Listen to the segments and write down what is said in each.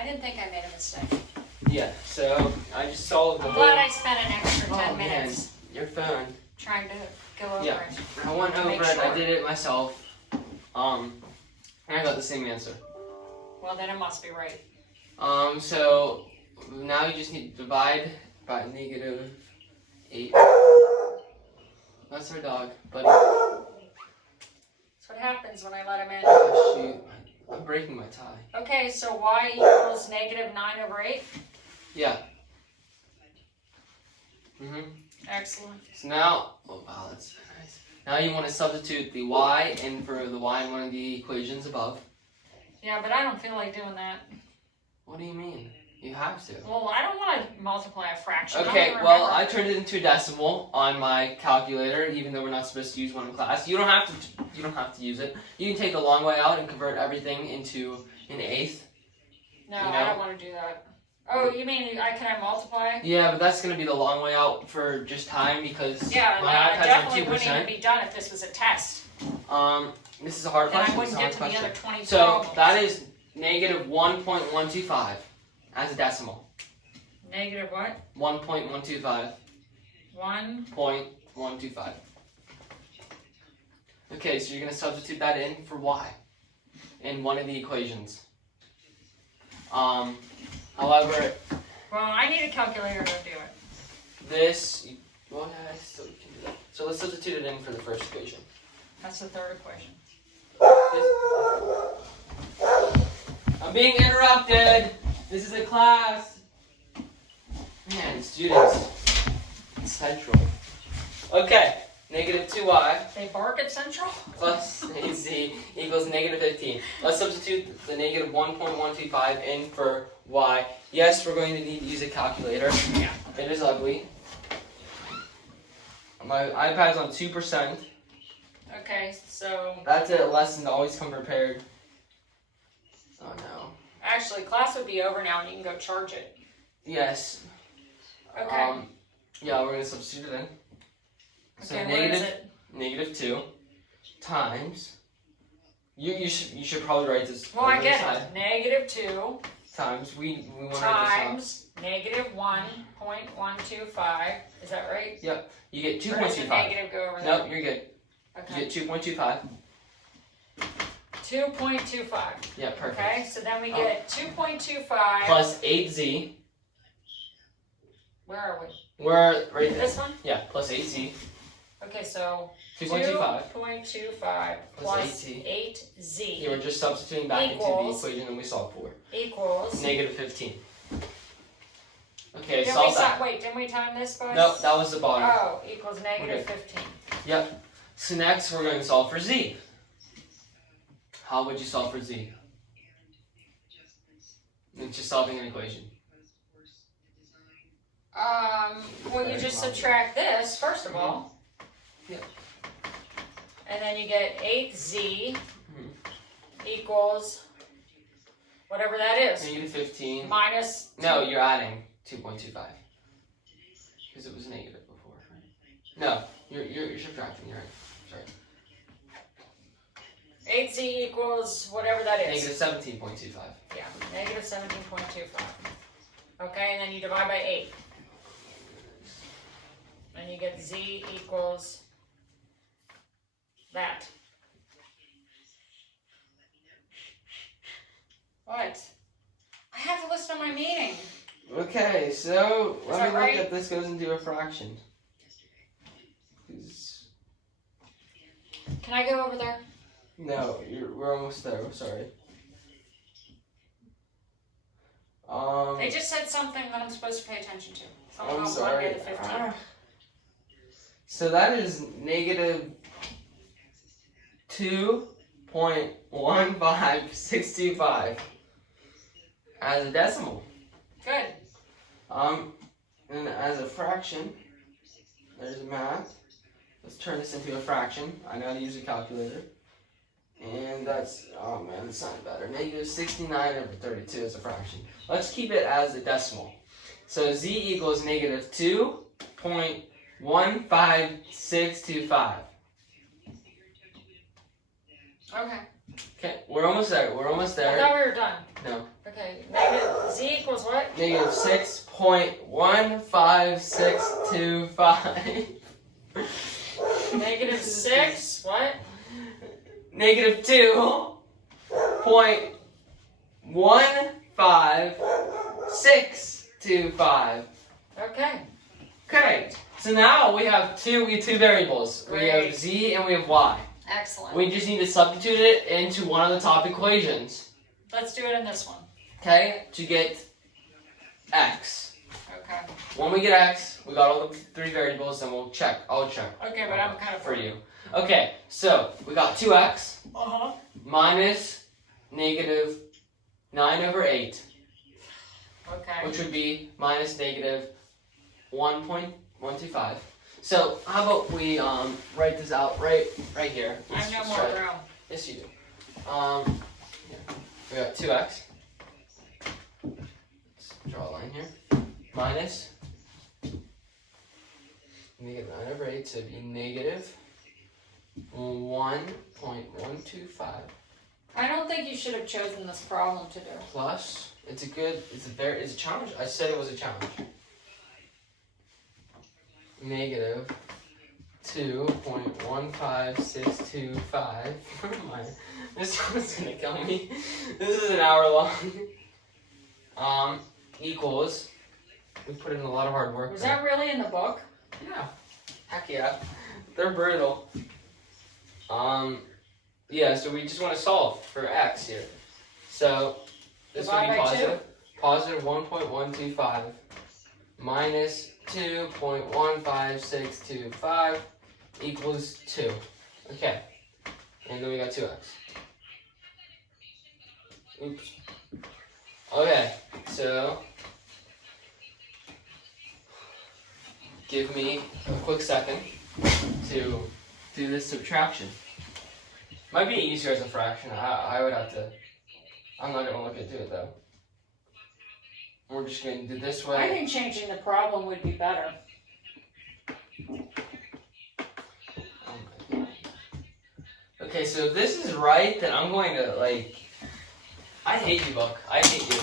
I didn't think I made a mistake. Yeah, so I just solved the I'm glad I spent an extra 10 minutes your phone. trying to go over Yeah. it. I went To over make it, I sure. did it myself. And I got the same answer. Well, then it must be right. So now you just need to divide by -8. That's our dog, buddy. That's what happens when I let him in. Oh, shoot. I'm breaking my tie. Okay, so y equals -9/8. Yeah. Excellent. So now, oh wow, that's nice. Now you want to substitute the y in for the y in one of the equations above. Yeah, but I don't feel like doing that. What do you mean? You have to. Well, I don't want to multiply a fraction. Okay, I well, I turned it into a decimal on my calculator, even though we're not supposed to use one in class. You don't have to. You don't have to use it. You can take the long way out and convert everything into an eighth. No, you know? I don't want to do that. Oh, you mean can I multiply? Yeah, but that's gonna be the long way out for just time because Yeah, my I iPad's definitely on wouldn't even 2%. be done if this was a test. This is a hard Then I question. wouldn't This get is to a the hard other question. 20 So problems. that is -1.125 as a decimal. Negative what? 1.125. 1. 0.125. Okay, so you're going to substitute that in for y in one of the equations. However, Well, I need a calculator to do it. this, well, yeah, so we can do that. So let's substitute it in for the first equation. That's the third equation. I'm being interrupted. This is a class. Man, students. Central. Okay, -2y. They bark at Central? Plus AC equals -15. Let's substitute the -1.125 in for y. Yes, we're going to need to use a calculator. Yeah. It is ugly. My iPad's on 2%. Okay, so That's a lesson to always come prepared. Oh no. actually class would be over now and you can go charge it. Yes. Okay. Yeah, we're going to substitute it in. So Okay, what is it? -2 times. You should probably write this. Well, on I the get side. it. -2 Times we want to write times -1.125. Is that right? You get Or does the 2.25. negative go over there? Nope, you're good. Okay. You get 2.25. 2.25. Yeah, perfect. Okay, so then we get 2.25. Plus 8z. Where are we? We're right there. This one? Yeah, plus 8z. Okay, so 2.25. 2.25 Plus plus 8z You were just substituting back into the Equals. equation that we solved for. equals. -15. Okay, Didn't solve that. wait, didn't we time this, boys? Nope, that was the bottom. Oh, equals -15. Yep. So next we're going to solve for z. How would you solve for z? It's just solving an equation. Well, you just subtract this, first of all. Yep. And then you get 8z Mhm. equals whatever that is. -15. Minus. No, you're adding 2.25. Because it was negative before, right? No, you're subtracting, you're right. Sorry. 8z equals whatever that is. -17.25. Yeah, -17.25. Okay, and then you divide by 8. And you get z equals that. What? I have to listen to my meeting. Okay, so let that me look right? at this goes into a fraction. 'Cause- Can I go over there? No, we're almost there. I'm sorry. They just said something that I'm supposed to pay attention to. Something I'm about sorry. 1 to the 15. So that is -2.15625 as a decimal. Good. And as a fraction, there's math. Let's turn this into a fraction. I know how to use a calculator. And that's, oh man, it's not better. -69/32 is a fraction. Let's keep it as a decimal. So z equals -2.15625. Okay. Okay, we're almost there. We're almost I there. thought we were done. No. Okay, negative z equals what? Negative 6.15625. Negative 6, what? Negative 2.15625. Okay. Okay, so now we have two variables. We have Great. z and we have y. Excellent. We just need to substitute it into one of the top equations. Let's do it in this one. Okay, to get x. Okay. When we get x, we got all the three variables, and we'll check. I'll check Okay, but I'm kind of for you. Okay, so we got 2x Uh-huh. minus negative 9/8, Okay. which would be minus negative 1.125. So how about we write this out right here. I have no Let's more try it. room. Yes, you do. Here. We got 2x. Let's draw a line here. Minus negative 9/8, so it'd be negative 1.125 I don't think you should have chosen this problem to do. plus. It's a challenge. I said it was a challenge. Negative 2.15625. This one's gonna kill me. This is an hour long. Equals. We put in a lot of hard work. Was there. that really in the book? Yeah. Heck yeah. They're brutal. Yeah, so we just want to solve for x here. So this would be Divide by positive. Positive 1.125 minus 2.15625 equals 2. Okay. And then we got 2x. Oops. Okay, so give me a quick second to do this subtraction. Might be easier as a fraction. I would have to. I'm not gonna look into it though. We're just gonna do this way. I think changing the problem would be better. Oh my God. Okay, so if this is right, then I'm going to I hate you, book. I hate you.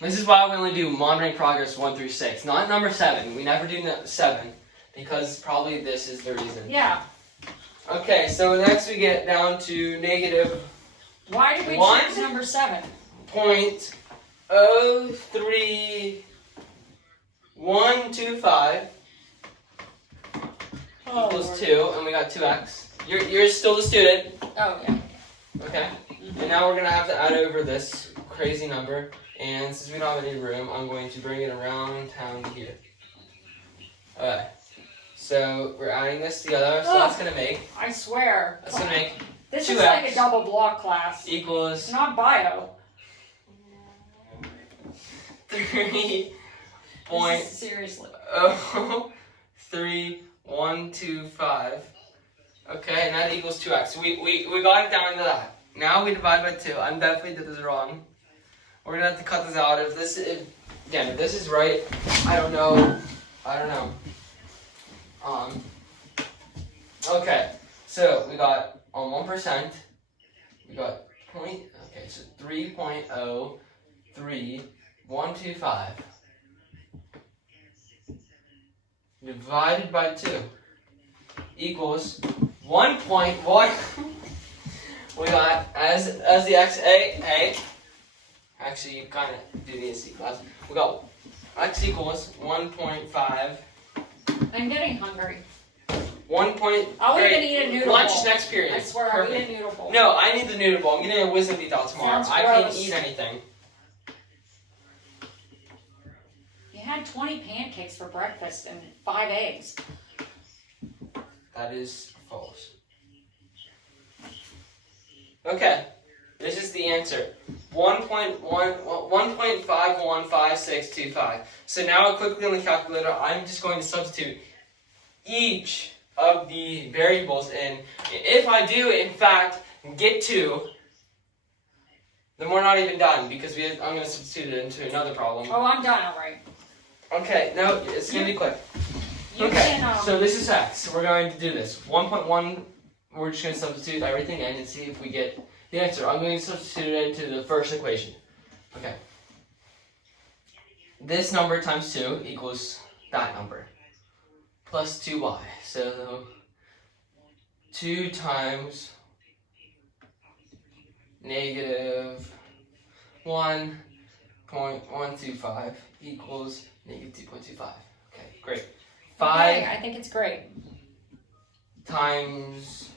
This is why we only do monitoring progress 1 through 6, not number 7. We never do 7 because probably this is the reason. Yeah. Okay, so next we get down to negative Why did we One? choose number 7? 0.03125 equals 2, and we got 2x. You're still the student, Oh, yeah. okay? And now we're gonna have to add over this crazy number, and since we don't have any room, I'm going to bring it around town here. Okay, so we're adding this together, so that's gonna make I swear. This is 2x like a double block class. It's equals not bio. 3. Seriously. 0.3125. Okay, and that equals 2x. We got it down to that. Now we divide by 2. I definitely did this wrong. We're gonna have to cut this out. If this is right, I don't know. Okay, so we got on 1%. We got so 3.03125 divided by 2 equals 1.1. We got as the x a. Actually, you kind of do need a C class. We got x equals 1.5. I'm getting hungry. 1 point. I'll even eat a noodle Lunch bowl. next period. I swear, I'll eat a noodle bowl. No, I need the noodle bowl. I'm getting a wisdom teeth out tomorrow. Sounds I can't gross. eat anything. You had 20 pancakes for breakfast and 5 eggs. That is false. Okay, this is the answer. 1.515625. So now quickly on the calculator, I'm just going to substitute each of the variables in. If I do, in fact, get 2, then we're not even done because I'm going to substitute it into another problem. Oh, I'm done already. Okay, no, it's going to be quick. You Okay, can, so this is x. We're going to do this. 1.1, we're just going to substitute everything in and see if we get the answer. I'm going to substitute it into the first equation. Okay. This number times 2 equals that number. Plus 2y. So 2 times negative 1.125 equals negative 2.25. Okay, great. 5 Okay, I think it's great. times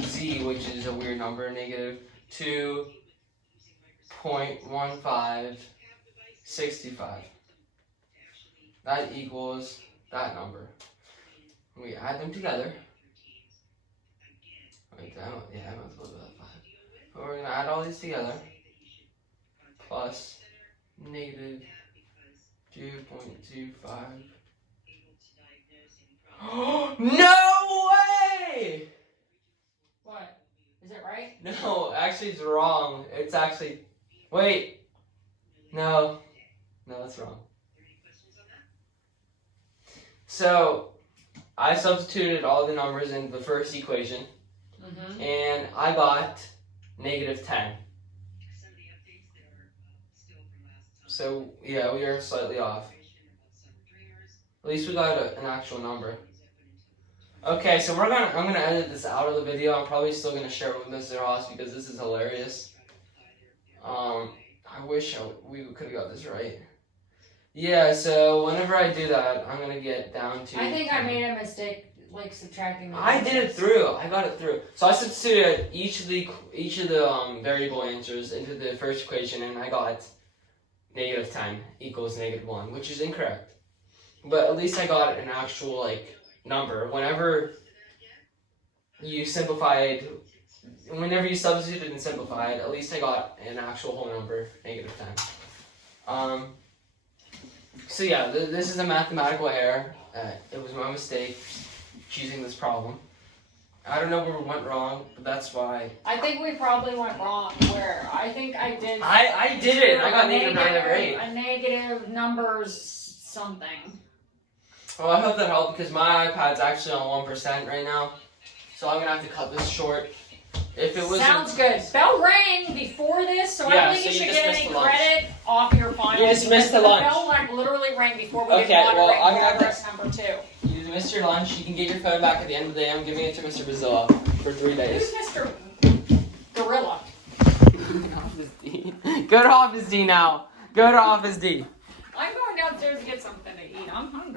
z, which is a weird number, negative 2.1565. That equals that number. We add them together. Wait, I multiple that 5. But we're going to add all these together. Plus negative 2.25. No way! What? Is it right? No, actually it's wrong. It's actually, wait. No, that's wrong. So, I substituted all the numbers in the first equation, and I got negative 10. So, yeah, we are slightly off. At least we got an actual number. Okay, so I'm gonna edit this out of the video. I'm probably still gonna share it with Mr. Ross because this is hilarious. I wish we could have got this right. Yeah, so whenever I do that, I'm gonna get down to. I think I made a mistake, like subtracting. I did it through. I got it through. So I substituted each of the variable answers into the first equation, and I got negative 10 equals negative 1, which is incorrect. But at least I got an actual number. Whenever you substituted and simplified, at least I got an actual whole number, negative 10. So yeah, this is a mathematical error. It was my mistake choosing this problem. I don't know where we went wrong, but that's why. I think we probably went wrong. Where I think I did. I did it. I got negative 9 over 8. A negative numbers something. Well, I hope that helped because my iPad's actually on 1% right now, so I'm gonna have to cut this short. If it was Sounds good. Bell rang before this, so I Yeah, don't think so you you should just get missed any the lunch. credit off your final. You just missed the because lunch. bell literally rang before we Okay, did well, moderating I'm gonna have to- progress number 2. You missed your lunch. You can get your phone back at the end of the day. I'm giving it to Mr. Bazilla for 3 days. Who's Mr. Gorilla? Go to Office D now. Go to Office D. I'm going downstairs to get something to eat. I'm hungry.